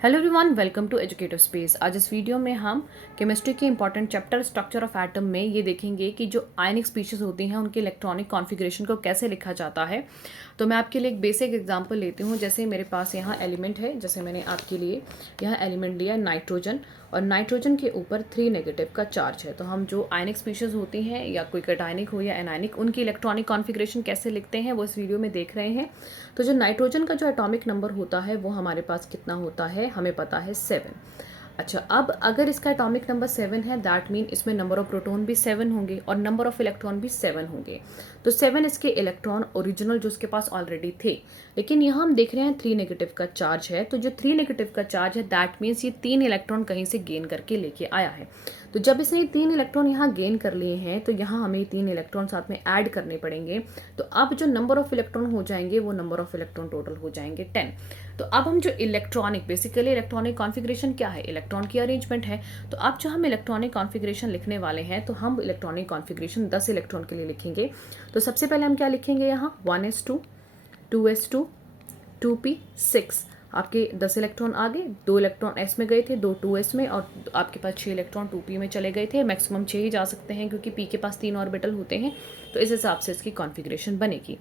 Hello everyone, welcome to educative space. आज इस video में हम केमिस्ट्री के important chapter structure of atom में ये देखेंगे कि जो आयनिक स्पीशीज होती हैं उनके इलेक्ट्रॉनिक कॉन्फ़िगरेशन को कैसे लिखा जाता है। तो मैं आपके लिए एक बेसिक एग्जांपल लेती हूँ। जैसे मेरे पास यहाँ एलिमेंट है, जैसे मैंने आपके लिए यहाँ एलिमेंट लिया नाइट्रोजन, और नाइट्रोजन के ऊपर 3 नेगेटिव का चार्ज है। तो हम जो आयनिक स्पीशीज होती हैं, या कोई कैटायनिक हो या एनायनिक, उनकी इलेक्ट्रॉनिक कॉन्फ़िगरेशन कैसे लिखते हैं वो इस वीडियो में देख रहे हैं। तो जो नाइट्रोजन का जो एटॉमिक नंबर होता है वो हमारे पास कितना होता है, हमें पता है 7। अच्छा, अब अगर इसका एटॉमिक नंबर 7 है, दैट मीन इसमें नंबर ऑफ प्रोटॉन भी 7 होंगे और नंबर ऑफ इलेक्ट्रॉन भी 7 होंगे। तो 7 इसके इलेक्ट्रॉन ओरिजिनल जो उसके पास ऑलरेडी थे, लेकिन यहाँ हम देख रहे हैं 3 नेगेटिव का चार्ज है। तो जो 3 नेगेटिव का चार्ज है, दैट मीन्स ये 3 इलेक्ट्रॉन कहीं से गेन करके लेके आया है। तो जब इसने 3 इलेक्ट्रॉन यहाँ गेन कर लिए हैं, तो यहाँ हमें 3 इलेक्ट्रॉन साथ में ऐड करने पड़ेंगे। तो अब जो नंबर ऑफ इलेक्ट्रॉन हो जाएंगे वो नंबर ऑफ इलेक्ट्रॉन टोटल हो जाएंगे 10। तो अब हम जो इलेक्ट्रॉनिक, बेसिकली इलेक्ट्रॉनिक कॉन्फ़िगरेशन क्या है, इलेक्ट्रॉन की अरेंजमेंट है। तो अब जो हम इलेक्ट्रॉनिक कॉन्फ़िगरेशन लिखने वाले हैं, तो हम इलेक्ट्रॉनिक कॉन्फ़िगरेशन 10 इलेक्ट्रॉन के लिए लिखेंगे। तो सबसे पहले हम क्या लिखेंगे, यहाँ 1s2, 2s2, 2p6। आपके 10 इलेक्ट्रॉन आ गए, 2 इलेक्ट्रॉन एस में गए थे, 2 2s में, और आपके पास 6 इलेक्ट्रॉन 2p में चले गए थे। मैक्सिमम 6 ही जा सकते हैं क्योंकि p के पास 3 ऑर्बिटल होते हैं। तो इस हिसाब से इसकी कॉन्फ़िगरेशन बनेगी।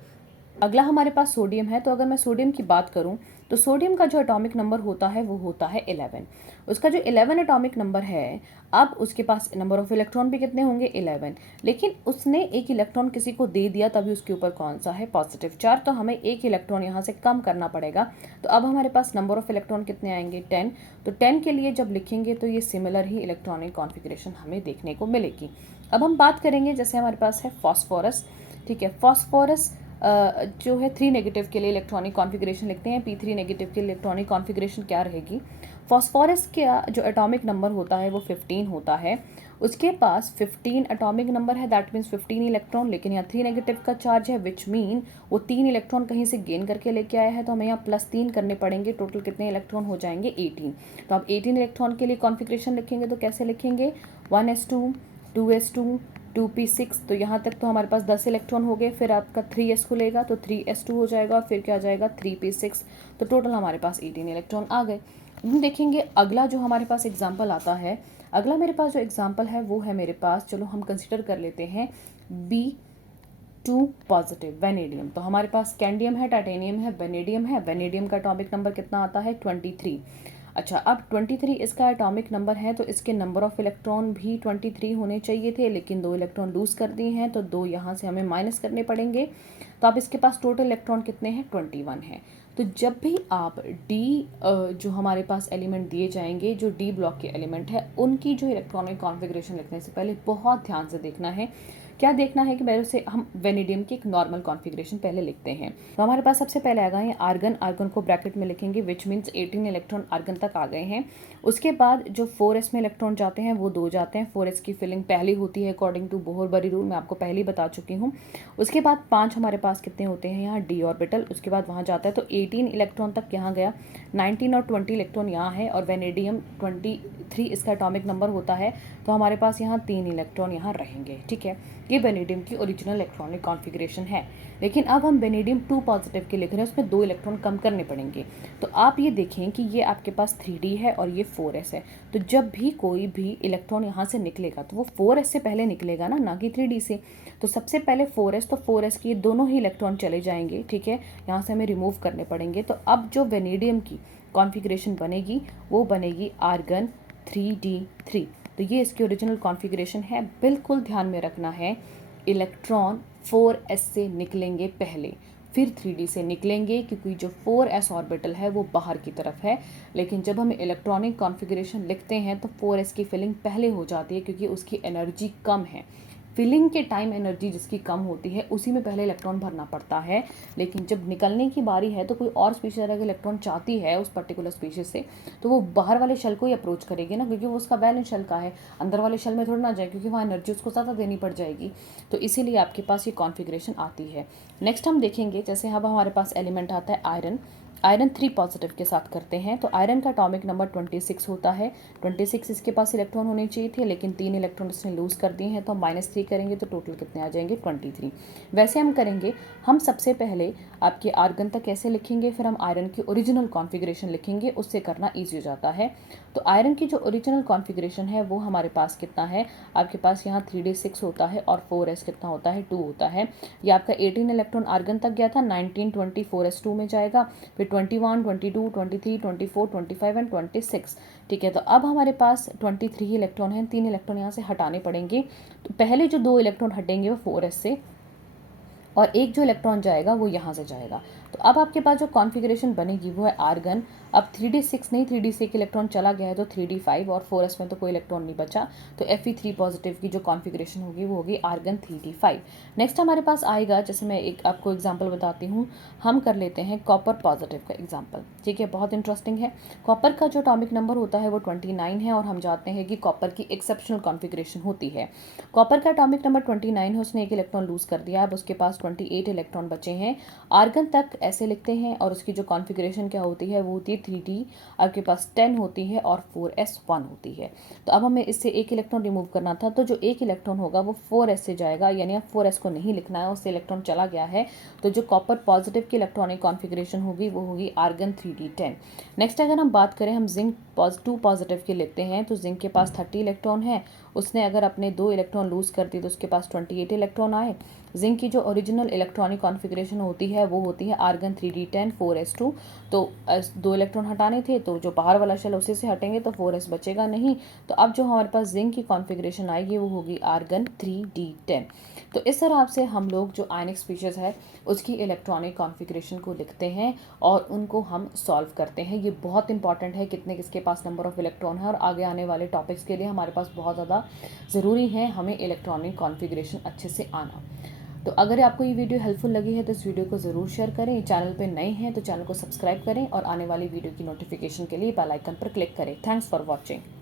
अगला हमारे पास सोडियम है। तो अगर मैं सोडियम की बात करूं, तो सोडियम का जो एटॉमिक नंबर होता है वो होता है 11। उसका जो 11 एटॉमिक नंबर है, अब उसके पास नंबर ऑफ इलेक्ट्रॉन भी कितने होंगे, 11। लेकिन उसने एक इलेक्ट्रॉन किसी को दे दिया, तभी उसके ऊपर कौन सा है, पॉजिटिव चार्ज। तो हमें एक इलेक्ट्रॉन यहाँ से कम करना पड़ेगा। तो अब हमारे पास नंबर ऑफ इलेक्ट्रॉन कितने आएंगे, 10। तो 10 के लिए जब लिखेंगे तो ये सिमिलर ही इलेक्ट्रॉनिक कॉन्फ़िगरेशन हमें देखने को मिलेगी। अब हम बात करेंगे, जैसे हमारे पास है फॉस्फोरस। ठीक है, फॉस्फोरस जो है 3 नेगेटिव के लिए इलेक्ट्रॉनिक कॉन्फ़िगरेशन लिखते हैं। P3 नेगेटिव के इलेक्ट्रॉनिक कॉन्फ़िगरेशन क्या रहेगी, फॉस्फोरस का जो एटॉमिक नंबर होता है वो 15 होता है। उसके पास 15 एटॉमिक नंबर है, दैट मीन्स 15 इलेक्ट्रॉन। लेकिन यहाँ 3 नेगेटिव का चार्ज है, विच मीन वो 3 इलेक्ट्रॉन कहीं से गेन करके लेके आया है। तो हमें यहाँ +3 करने पड़ेंगे। टोटल कितने इलेक्ट्रॉन हो जाएंगे, 18। तो आप 18 इलेक्ट्रॉन के लिए कॉन्फ़िगरेशन लिखेंगे तो कैसे लिखेंगे, 1s2, 2s2, 2p6। तो यहाँ तक तो हमारे पास 10 इलेक्ट्रॉन हो गए। फिर आपका 3s खुलेगा तो 3s2 हो जाएगा, फिर क्या आ जाएगा 3p6। तो टोटल हमारे पास 18 इलेक्ट्रॉन आ गए। हम देखेंगे अगला जो हमारे पास एग्जाम्पल आता है। अगला मेरे पास जो एग्जाम्पल है वो है मेरे पास, चलो हम कंसिडर कर लेते हैं B2 पॉजिटिव, वेनेडियम। तो हमारे पास कैंडियम है, टाइटेनियम है, वेनेडियम है। वेनेडियम का एटॉमिक नंबर कितना आता है, 23। अच्छा, अब 23 इसका एटॉमिक नंबर है, तो इसके नंबर ऑफ इलेक्ट्रॉन भी 23 होने चाहिए थे, लेकिन 2 इलेक्ट्रॉन लूज़ कर दिए हैं। तो 2 यहाँ से हमें माइनस करने पड़ेंगे। तो अब इसके पास टोटल इलेक्ट्रॉन कितने हैं, 21 है। तो जब भी आप डी जो हमारे पास एलिमेंट दिए जाएंगे, जो डी ब्लॉक के एलिमेंट है, उनकी जो इलेक्ट्रॉनिक कॉन्फ़िगरेशन लिखने से पहले बहुत ध्यान से देखना है। क्या देखना है कि मेरे से हम वेनेडियम की एक नॉर्मल कॉन्फ़िगरेशन पहले लिखते हैं। तो हमारे पास सबसे पहले आ गए हैं आर्गन। आर्गन को ब्रैकेट में लिखेंगे, विच मीन्स 18 इलेक्ट्रॉन आर्गन तक आ गए हैं। उसके बाद जो 4s में इलेक्ट्रॉन जाते हैं वो 2 जाते हैं। 4s की फिलिंग पहली होती है अकॉर्डिंग टू बोहर-बरी रूल, मैं आपको पहले ही बता चुकी हूँ। उसके बाद 5 हमारे पास कितने होते हैं, यहाँ डी ऑर्बिटल। उसके बाद वहाँ जाता है तो 18 इलेक्ट्रॉन तक यहाँ गया, 19 और 20 इलेक्ट्रॉन यहाँ है, और वेनेडियम 23 इसका एटॉमिक नंबर होता है। तो हमारे पास यहाँ 3 इलेक्ट्रॉन यहाँ रहेंगे। ठीक है, ये वेनेडियम की ओरिजिनल इलेक्ट्रॉनिक कॉन्फ़िगरेशन है। लेकिन अब हम वेनेडियम 2 पॉजिटिव के लिख रहे हैं, उसमें 2 इलेक्ट्रॉन कम करने पड़ेंगे। तो आप ये देखें कि ये आपके पास 3d है और ये 4s है। तो जब भी कोई भी इलेक्ट्रॉन यहाँ से निकलेगा तो वो 4s से पहले निकलेगा ना कि 3d से। तो सबसे पहले 4s, तो 4s के दोनों ही इलेक्ट्रॉन चले जाएंगे। ठीक है, यहाँ से हमें रिमूव करने पड़ेंगे। तो अब जो वेनेडियम की कॉन्फ़िगरेशन बनेगी वो बनेगी आर्गन 3d3। तो ये इसकी ओरिजिनल कॉन्फ़िगरेशन है। बिल्कुल ध्यान में रखना है, इलेक्ट्रॉन 4s से निकलेंगे पहले, फिर 3d से निकलेंगे, क्योंकि जो 4s ऑर्बिटल है वो बाहर की तरफ है। लेकिन जब हम इलेक्ट्रॉनिक कॉन्फ़िगरेशन लिखते हैं तो 4s की फिलिंग पहले हो जाती है, क्योंकि उसकी एनर्जी कम है। फिलिंग के टाइम एनर्जी जिसकी कम होती है उसी में पहले इलेक्ट्रॉन भरना पड़ता है। लेकिन जब निकलने की बारी है तो कोई और स्पीशीज अगर इलेक्ट्रॉन चाहती है उस पर्टिकुलर स्पीशीज से, तो वो बाहर वाले शेल को ही अप्रोच करेगी ना, क्योंकि वो उसका बैलेंस शेल का है। अंदर वाले शेल में थोड़ा ना जाए, क्योंकि वहाँ एनर्जी उसको ज़्यादा देनी पड़ जाएगी। तो इसीलिए आपके पास ये कॉन्फ़िगरेशन आती है। नेक्स्ट हम देखेंगे, जैसे अब हमारे पास एलिमेंट आता है आयरन। आयरन 3 पॉजिटिव के साथ करते हैं तो आयरन का एटॉमिक नंबर 26 होता है। 26 इसके पास इलेक्ट्रॉन होने चाहिए थे, लेकिन 3 इलेक्ट्रॉन इसने लूज़ कर दिए हैं, तो हम -3 करेंगे तो टोटल कितने आ जाएंगे 23। वैसे हम करेंगे, हम सबसे पहले आपके आर्गन तक कैसे लिखेंगे, फिर हम आयरन की ओरिजिनल कॉन्फ़िगरेशन लिखेंगे, उससे करना ईजी हो जाता है। तो आयरन की जो ओरिजिनल कॉन्फ़िगरेशन है वो हमारे पास कितना है, आपके पास यहाँ 3d6 होता है और 4s कितना होता है, 2 होता है। ये आपका 18 इलेक्ट्रॉन आर्गन तक गया था, 19 20 4s2 में जाएगा, फिर 21 22 23 24 25 एंड 26। ठीक है, तो अब हमारे पास 23 इलेक्ट्रॉन हैं, 3 इलेक्ट्रॉन यहाँ से हटाने पड़ेंगे। तो पहले जो 2 इलेक्ट्रॉन हटेंगे वो 4s से, और एक जो इलेक्ट्रॉन जाएगा वो यहाँ से जाएगा। तो अब आपके पास जो कॉन्फ़िगरेशन बनेगी वो है आर्गन। अब 3d6 नहीं, 3d से एक इलेक्ट्रॉन चला गया है तो 3d5, और 4s में तो कोई इलेक्ट्रॉन नहीं बचा, तो Fe3 पॉजिटिव की जो कॉन्फ़िगरेशन होगी वो होगी आर्गन 3d5। नेक्स्ट हमारे पास आएगा, जैसे मैं एक आपको एग्जांपल बताती हूँ, हम कर लेते हैं कॉपर पॉजिटिव का एग्जांपल। ठीक है, बहुत इंटरेस्टिंग है। कॉपर का जो एटॉमिक नंबर होता है वो 29 है, और हम जानते हैं कि कॉपर की एक्सेप्शनल कॉन्फ़िगरेशन होती है। कॉपर का एटॉमिक नंबर 29 है, उसने एक इलेक्ट्रॉन लूज़ कर दिया, अब उसके पास 28 इलेक्ट्रॉन बचे हैं। आर्गन तक ऐसे लिखते हैं, और उसकी जो कॉन्फ़िगरेशन क्या होती है वो होती है 3d, आपके पास 10 होती है और 4s1 होती है। तो अब हमें इससे एक इलेक्ट्रॉन रिमूव करना था, तो जो एक इलेक्ट्रॉन होगा वो 4s से जाएगा, यानी अब 4s को नहीं लिखना है, उससे इलेक्ट्रॉन चला गया है। तो जो कॉपर पॉजिटिव की इलेक्ट्रॉनिक कॉन्फ़िगरेशन होगी वो होगी आर्गन 3d10। नेक्स्ट अगर हम बात करें, हम जिंक 2 पॉजिटिव के लेते हैं, तो जिंक के पास 30 इलेक्ट्रॉन है, उसने अगर अपने 2 इलेक्ट्रॉन लूज़ कर दिए तो उसके पास 28 इलेक्ट्रॉन आए। जिंक की जो ओरिजिनल इलेक्ट्रॉनिक कॉन्फ़िगरेशन होती है वो होती है आर्गन 3d10 4s2। तो 2 इलेक्ट्रॉन हटाने थे, तो जो बाहर वाला शेल उसी से हटेंगे तो 4s बचेगा नहीं। तो अब जो हमारे पास जिंक की कॉन्फ़िगरेशन आएगी वो होगी आर्गन 3d10। तो इस तरह से हम लोग जो आयनिक स्पीशीज़ है उसकी इलेक्ट्रॉनिक कॉन्फ़िगरेशन को लिखते हैं और उनको हम सॉल्व करते हैं। ये बहुत इंपॉर्टेंट है, कितने किसके पास नंबर ऑफ़ इलेक्ट्रॉन है, और आगे आने वाले टॉपिक्स के लिए हमारे पास बहुत ज़्यादा ज़रूरी है हमें इलेक्ट्रॉनिक कॉन्फ़िगरेशन अच्छे से आना। तो अगर आपको ये वीडियो हेल्पफुल लगी है तो इस वीडियो को ज़रूर शेयर करें। चैनल पे नए हैं तो चैनल को सब्सक्राइब करें, और आने वाली वीडियो की नोटिफिकेशन के लिए बेल आइकन पर क्लिक करें। Thanks for watching.